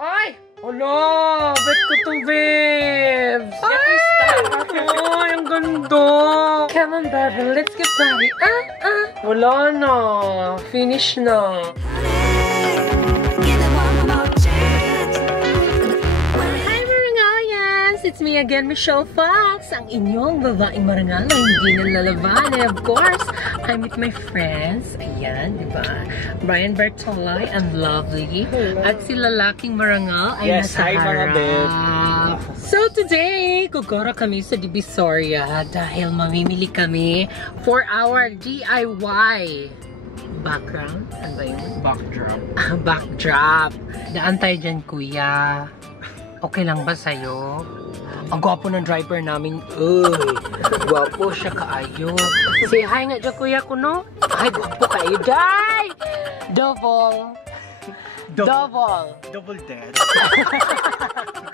Ay! Hala! Bet ko to, babes! Ay! Ay, ang ganda! Come on, baby. Let's get party. Wala na. Finish na. It's me again, Michelle Fox, ang inyong babaeng marangal na hindi nalalaban. And of course, I'm with my friends. Ayan, di ba? Brian Bertolay and Lovely. At si lalaking marangal ay nasa harap. So today, gugora kami sa Divisoria dahil mamimili kami for our DIY background. Ano ba yun? Backdrop. Backdrop. Daan tayo dyan, kuya. Okay lang ba sa'yo? Ang gwapo ng driver namin. Uy, gwapo siya kaayo. Say hi nga dyan, kuya ko, no? Ay, gwapo kayo, day! Double. Double dead.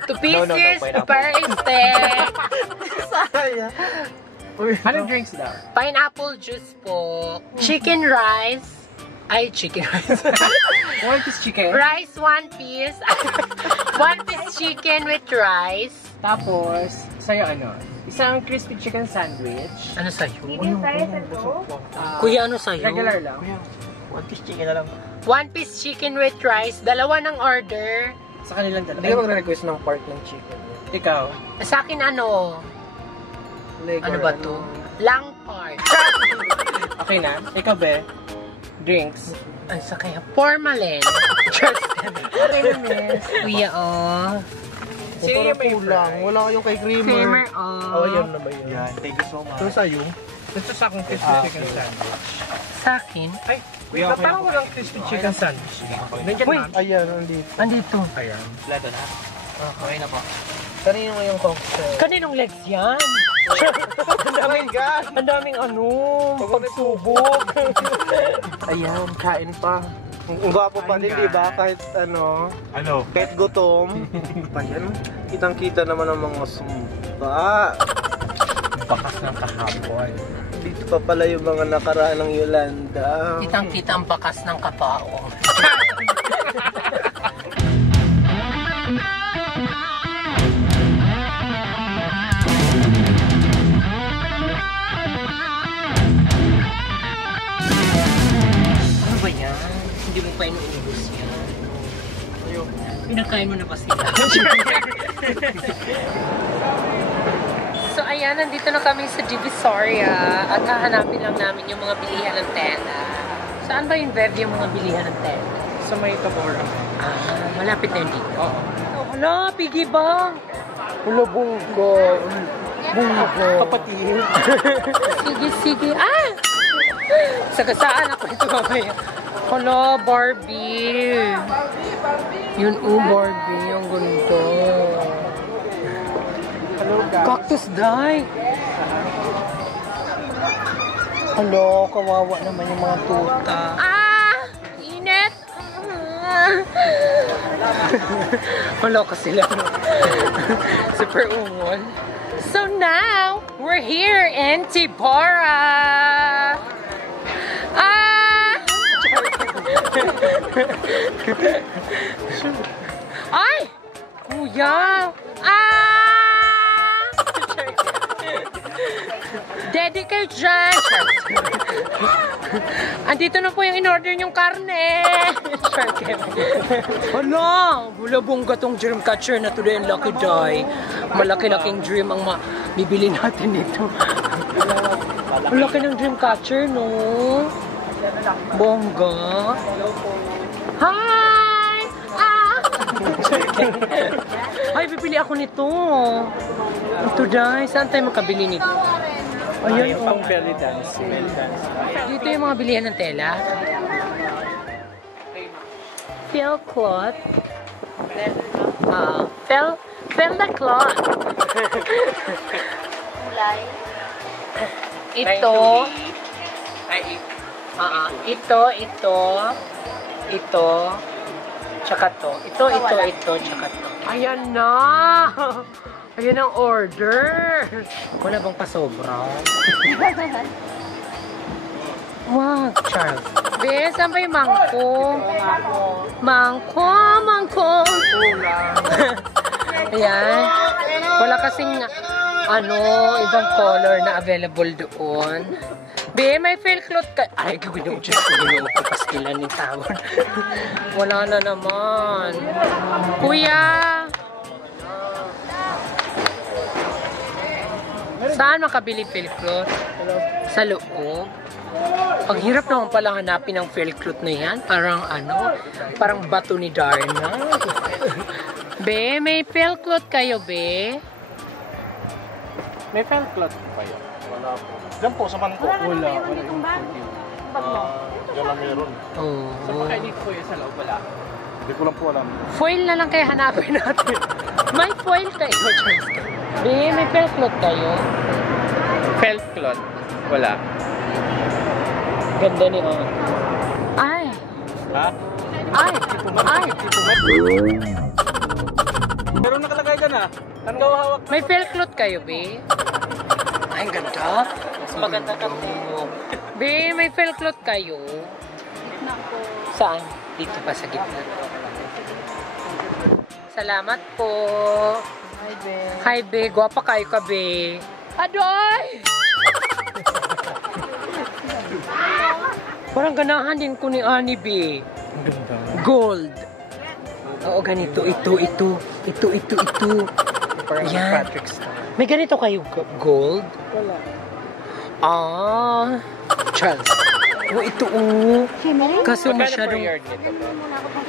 2 pieces per steak. Sayang. Anong drinks daw? Pineapple juice po. Chicken rice. Ay, chicken rice. 1 piece chicken. Rice, 1 piece. 1 piece chicken with rice. Tapos, sa'yo ano? Isang crispy chicken sandwich. Ano sa'yo? Chicken fries and Coke? Kuya, ano sa'yo? Regular lang. 1 piece chicken na lang. 1 piece chicken with rice. Dalawa ng order. Sa kanilang dalawa. Hindi ka magre-request ng part ng chicken. Ikaw? Sa akin ano? Leg Ano or ba to? Lang part. Okay na? Ikaw, be? Drinks? Ang sa kaya? Formalin. Just kuya, oh. Sino yung may kulang? Wala kayong kay creamer. Creamer, oh. Oh, yun na ba yun? Yan, thank you so much. So sa'yo? Ito sa akong crispy chicken sandwich. Sa akin? Ay, parang walang crispy chicken sandwich. Nandiyan Wait. na. Ayan, nandito. Andito. Ayan. Plato na? Okay na po. Kanino mo yung cocktail? Kaninong legs yan? Oh my God! Ang daming ano, pagsubok. Ayan, kain pa. Ang gwapo pa din, di ba? Kahit ano, Ano? kahit gutom. Pa yan, kitang-kita naman ang mga sumba. Bakas ng kahapon. Dito pa pala yung mga nakaraan ng Yolanda. Kitang-kita ang bakas ng kapaong. Ano ba yan? Hindi mo pa inuubos yan. Pinakain mo na ba sila? So ayan, nandito na kami sa Divisoria at hahanapin lang namin yung mga bilihan ng tela. Saan ba yung Bev yung mga bilihan ng tela? Sa may Tabora. Malapit na yun dito. Oo. Hala, piggy bank! Wala bungko. Bungko. Kapatid. Sige. Sagasaan ako ito mamaya. Hala, Barbie. Yun, Barbie. Ang ganda. Hello, guys. Cactus dye. Hala, kawawa naman yung mga tuta. Init! Hala ka sila. Super ungol. So now, we're here in Tibora. Ay! Kuya! Dedicate dyan! Andito na po yung in-order niyong karne! Hala! Bulabongga tong dream catcher na today ang Lucky Die. Malaki-laking dream ang bibili natin nito. Malaki ng dream catcher, no? Bongga. Hi! Ay, bibili ako nito. Ito, guys. Saan tayo makabili nito? Ayun, pang belly dance. Dito yung mga bilihan ng tela. Feel cloth. Feel the cloth. Kulay. Ito. Ito. Tsaka to. Ito, tsaka to. Ayan na! Ayan ang order! Wala bang pasobra? Wow, Charles. Be, saan ba yung mangko? Mangko. Ayan. Wala kasing, ibang color na available doon. Be, may felt cloth ka. Ay, gawin mo, Diyos ko, paskilan ni tawon. Wala na naman. Kuya! Saan makabili felt cloth? Sa loob? Ang hirap naman pala hanapin ang felt cloth na yan. Parang parang bato ni Darna. Be, may felt cloth kayo, be? May felt cloth pa yun. Wala po. Diyan po sa mangko. Wala yung diyan na meron. Oh. So, pakainit po yun sa loob, wala. Hindi ko lang po alam. Foil na lang kaya hanapin natin. May foil kayo, Charles. Be, may felt cloth kayo? Felt cloth? Wala. Ganda ni Ay! Ha? Ay! Meron nakalagay dyan ah. Ano daw hawak? May felt cloth kayo, be? Ay, ang ganda. Mas maganda ka po. Be, may felt cloth kayo? Saan? Dito pa sa gitna. Salamat po. Hi, be. Hi, be. Gwapa kayo ka, be. Adoy! Parang ganahan din ko ni Annie, be. Gold. Oo, ganito. Ito. Parang Yan. Patrick Star. May ganito kayo gold? Wala. Charles. Ito, Kaso Magkano per masyadong... yard nito?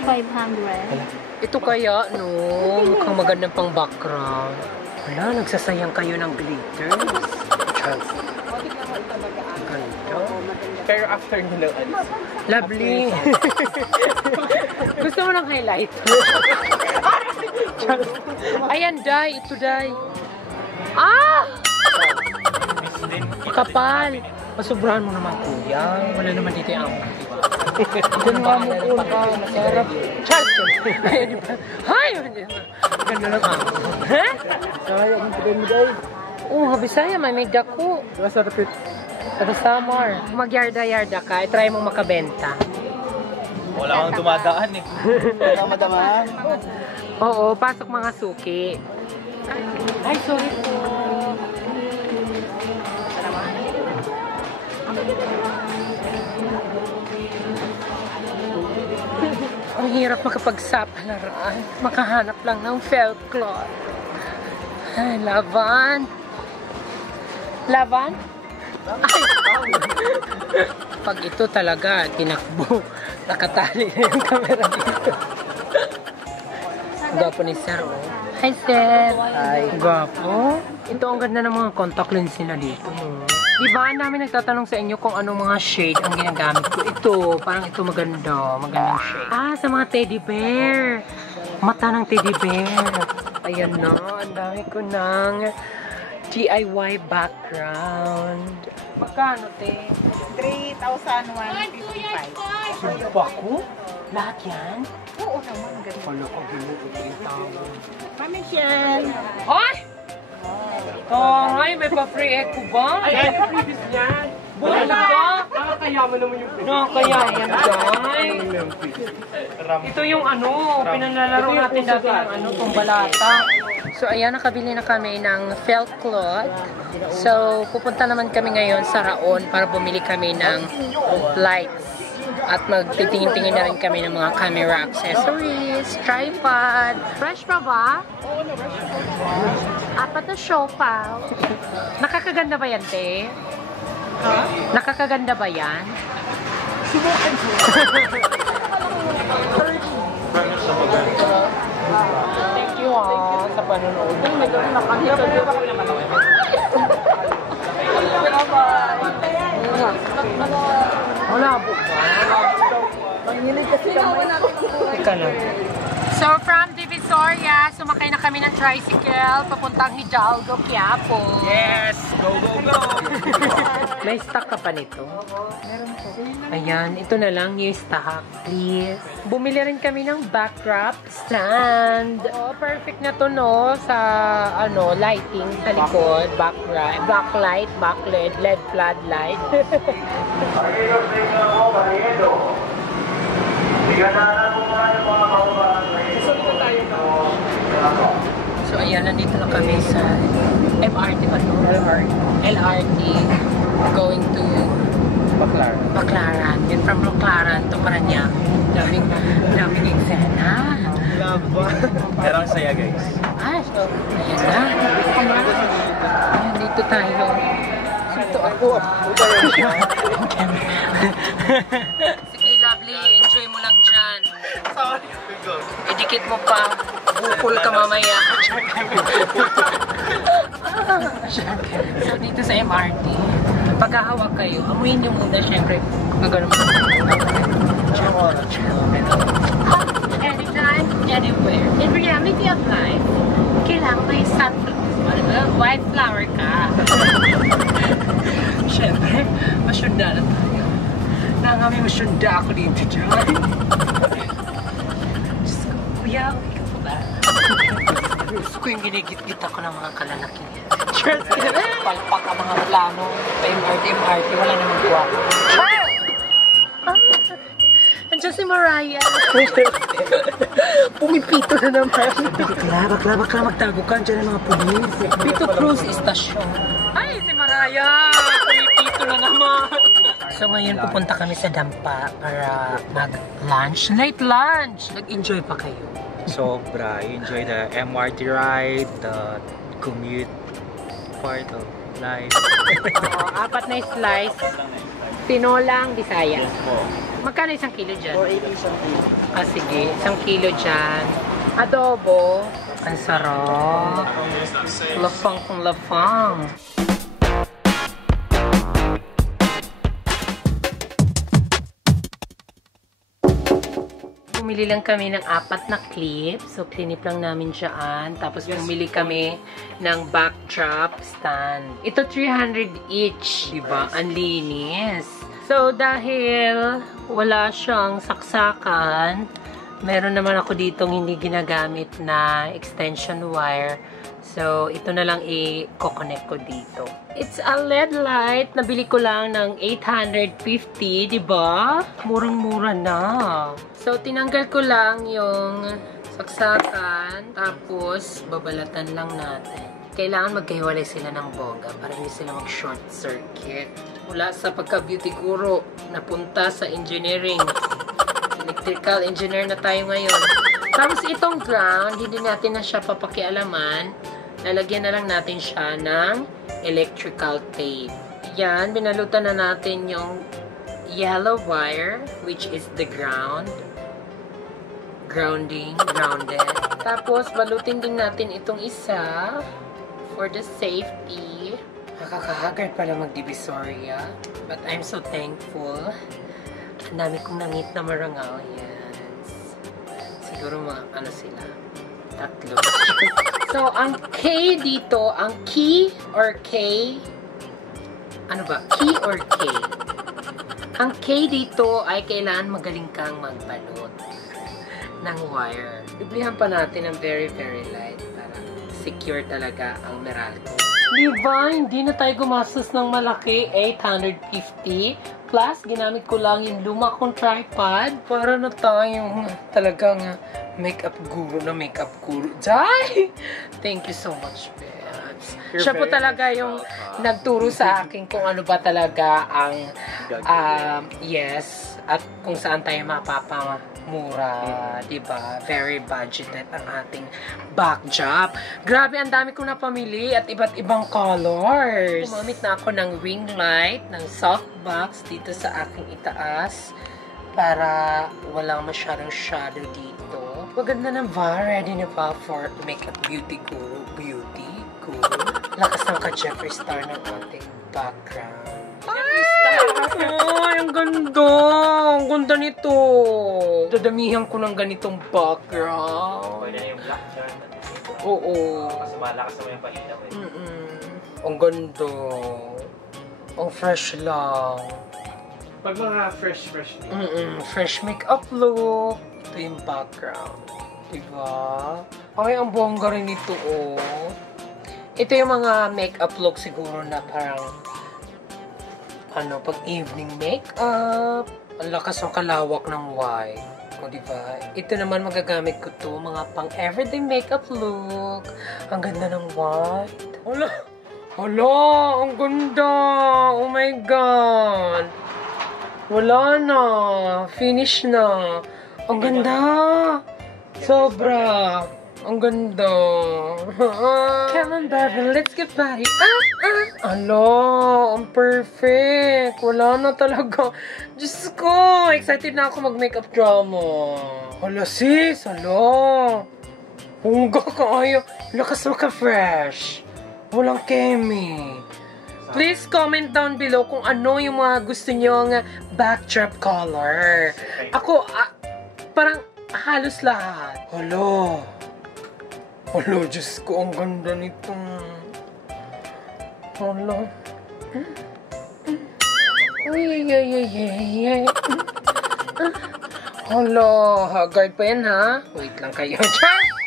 500. Ito kaya, no? Mukhang magandang pang background. Wala, nagsasayang kayo ng glitter. Charles. Ganito. Pero after nila, Lovely. Gusto mo ng highlight? Charles. Ayan, Day. Ito, Day. Kapal. Masubrahan mo naman, kuya. Wala naman dito yung amo. Diyan nga mo po na masarap. Charles! Ayan yung Hay! Ganda lang ako. Ha? Sayang ang pagay mo daw. Habisaya, may dako. Masarap ito. Sa summer. Magyarda-yarda ka, try mong makabenta. Wala kang dumadaan eh. Wala madama. Oo, pasok mga suki. Ay, sorry po. Ang hirap makapagsapalaran. Makahanap lang ng felt cloth. Ay, laban. Laban? Ay, pag ito talaga, tinakbo. Nakatali na yung camera dito. Gwapo ni Sir, oh. Hi, Sir. Hi. Gwapo. Ito ang ganda ng mga contact lens nila dito. Diba, namin nagtatanong sa inyo kung anong mga shade ang ginagamit ko. Ito, parang ito maganda. Magandang shade. Sa mga teddy bear. Mata ng teddy bear. Ayan na, ang dami ko ng DIY background. Magkano, te? 3,155. Ba ko? Lahat yan? Oo naman, ganun. Wala ko, ginuto yung tao. Mami Michelle. Hoy! Ay, may pa-free eco ba? ay, ano previous niyan? Buwan ka? Nakakayaman naman yung previous. Nakakayaman dahil. Ito yung pinanlalaro natin dati ng pambalata. So, ayan, nakabili na kami ng felt cloth. So, pupunta naman kami ngayon sa Raon para bumili kami ng lights. At magtitingin-tingin na rin kami ng mga camera accessories, tripod. Fresh pa ba? Apat na sofa. Nakakaganda ba yan, te? Nakakaganda ba yan? Subukan mo. Thank you, sa panonood. Wala po ba? Pangilig kasi kami. Teka lang. So, from DVC Divisoria. Sumakay na kami ng tricycle papuntang Hidalgo, Quiapo. Yes! Go, go, go! May stock ka pa nito? Meron po. Ayan, ito na lang yung stock, please. Bumili rin kami ng backdrop stand. Oh, perfect na to, no? Sa, lighting sa likod. Backlight, backlit, LED floodlight. So, ayan, nandito na kami sa MRT ba ito? LRT. Going to Baclaran. Then from Baclaran to Parañaque. Daming eksena. Pero ang saya, guys. Ay, ayan na. Ayan, dito tayo. Dito ako. Sige, lovely. Enjoy mo lang dyan. Idikit mo pa. Bukol ka mamaya. So, dito sa MRT, pagkahawak kayo, amuin nyo muna, syempre, magano mo. Anytime, anywhere. In reality of life, kailangan may white flower ka. Syempre, masyunda na tayo. Nangami masyunda ako dito dyan. Diyos ko, kuya, okay ka po ba? Gusto ko yung ginigit-git ako ng mga kalalaki niya. Cheers! Palpak ang mga plano. Sa MRT, wala namang kuha. Andiyan si Mariah. Pumipito na naman. Bakla, magtago ka. Andiyan ang mga pulis. Pito Cruz Station. Ay, si Mariah! Pumipito na naman. So ngayon pupunta kami sa Dampa para mag-lunch. Late lunch! Nag-enjoy pa kayo? Sobra. You enjoy the MRT ride, the commute part of life. Apat na slice. Tinolang Bisaya. Magkano isang kilo dyan? 480 something. Sige. Isang kilo dyan. Adobo. Ang sarap. Lafang kung lafang. Bumili lang kami ng 4 na clip. So, clinip lang namin dyan. Tapos, bumili kami ng backdrop stand. Ito, 300 each. Diba? Ang linis. So, dahil wala siyang saksakan, meron naman ako ditong hindi ginagamit na extension wire. So, ito na lang i-connect ko dito. It's a LED light. Nabili ko lang ng 850, diba? Murang-mura na. So, tinanggal ko lang yung saksakan. Tapos, babalatan lang natin. Kailangan magkahiwalay sila ng bongga para hindi sila mag-short circuit. Mula sa pagka-beauty guru, napunta sa engineering. Electrical engineer na tayo ngayon. Tapos, itong ground, hindi natin na siya papakialaman. Lalagyan na lang natin siya ng electrical tape. Yan, binalutan na natin yung yellow wire, which is the grounded. Tapos, balutin din natin itong isa for the safety. Nakakahagard pala mag-Divisoria. But I'm so thankful. Ang dami kong nangit na marangaw. Yes. Siguro mga, sila? 3. So, ang K dito, ang key or K, ano ba? Key or K? Ang K dito ay kailangan magaling kang magbalot ng wire. Biblihan pa natin ng very, very light para secure talaga ang Meralco. Diba? Hindi na tayo gumastos ng malaki. 850. Plus, ginamit ko lang yung luma kong tripod para na tayong talagang makeup guru na makeup guru. Jai! Thank you so much, Bebs. Siya po talaga yung nagturo sa akin kung ano ba talaga ang yes, at kung saan tayo mapapamura, diba? Very budgeted ang ating backdrop. Grabe, ang dami kong napamili at iba't ibang colors. Gumamit na ako ng ring light, ng softbox dito sa aking itaas para walang masyadong shadow dito. Maganda ng ready na ba for makeup beauty guru? Lakas ng ka-Jeffree Star ng ating background. Ay, ang ganda! Ang ganda nito! Dadamihan ko ng ganitong background. Pwede na yung black. Oo. Mas malakas naman yung pahilap eh. Ang ganda. Ang fresh lang. Pag mga fresh din. Fresh makeup look. Ito yung background. Diba? Ay, ang bongga rin ito, oh. Ito yung mga makeup look siguro na parang pag evening makeup. Ang lakas ng kalawak ng white. O, diba? Ito naman magagamit ko to, mga pang everyday makeup look. Ang ganda ng white. Hala! Hala! Ang ganda! Oh my God! Wala na. Finish na. Ang ganda. Sobra. Ang ganda. Come on, Barbie. Let's get party. Alo, ang perfect. Wala na talaga. Diyos ko. Excited na ako mag-makeup drama. Hala, sis. Hala. Hungga ka ayo. Lakas mo ka fresh. Walang kemi. Please comment down below kung ano yung mga gusto nyong backdrop color. Ako, parang halos lahat. Hala. Hala, Diyos ko, ang ganda nito. Hala. Ay. Hala, haggard pa yan, ha? Wait lang kayo.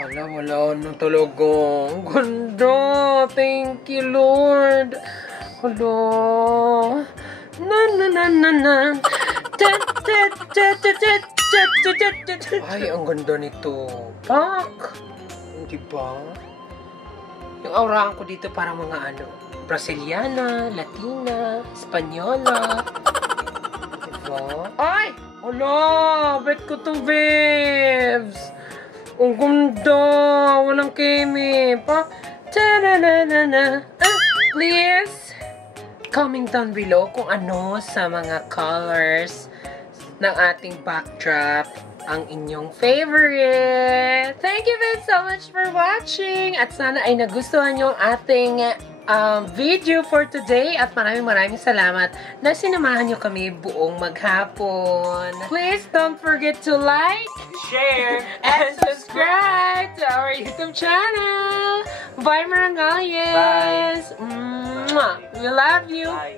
Hala, wala na talaga. Ang ganda. Thank you, Lord. Hala. Na. Ay, ang ganda nito. Pak! Diba? Yung aurahan ko dito parang mga Brasiliana, Latina, Espanyola. Diba? Ay! Hala! Bet ko to, babes! Ang ganda! Walang kemi! Pa! Ta-da-da-da-da! Please! Comment down below kung ano sa mga colors ng ating backdrop ang inyong favorite. Thank you guys so much for watching. At sana ay nagustuhan nyo ang ating video for today. At maraming salamat na sinamahan nyo kami buong maghapon. Please don't forget to like, Share! and subscribe to our YouTube channel. Bye, Marangalians! Bye! We love you! Bye!